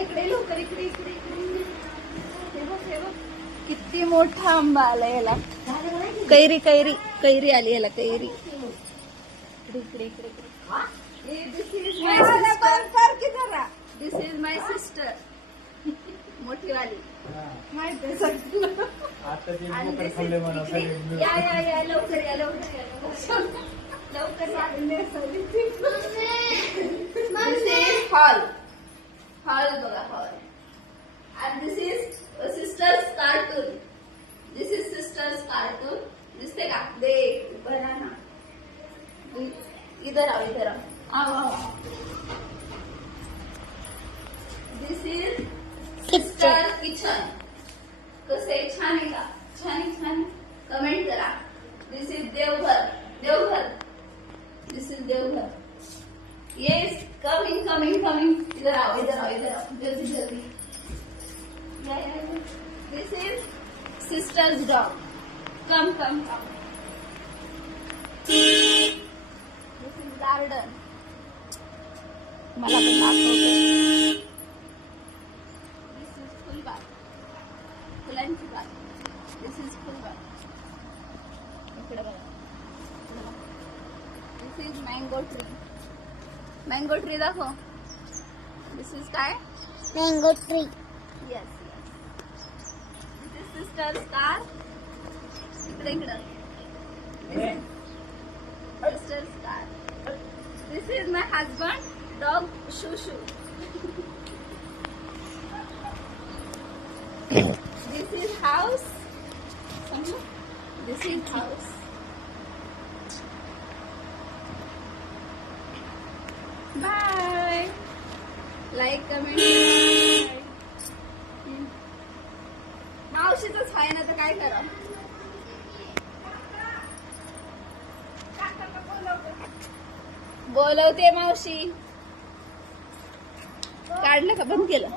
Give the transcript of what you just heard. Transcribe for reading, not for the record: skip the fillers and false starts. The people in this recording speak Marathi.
इकडे लवकर इकडे इकडे इकडे. हे बघ हे बघ किती मोठा आंबा आला याला. कैरी कैरी कैरी आली याला कैरी. इकडे इकडे इकडे इकडे. This is my sister. This is my sister. मोठी वाली माहिती आहे सगळं. या या या लवकर या लवकर या लवकर या. दिस इज हॉल. हॉल बघा hall. And this is sister's cartoon. This is sister's cartoon. दिसते का? देख बनाना. इधर आओ इधर आओ. आओ आओ. This is sister's kitchen. कसे छान आहे का? छान आहे छान. कमेंट करा. This is Devghar. Devghar. This is Devghar. Yes, coming coming coming. इधर आओ इधर आओ इधर आओ. जल्दी जल्दी. This is sister's dog. Come, come, come. This is garden. मला पण दाखवते. This is फुलबाग. फुलांची बाग. This is फुलबाग. इकडे बघा. This is mango tree. Mango tree दाखव. This is काय? Mango tree. Yes. Sister's car. इकडे इकडे. Sister's car. This is my husband. Dog Shushu. This is house. This is house. Bye. Like, comment. मावशीच आहे ना तर काय करा. बोलवते मावशी. काढलं का बंद केलं.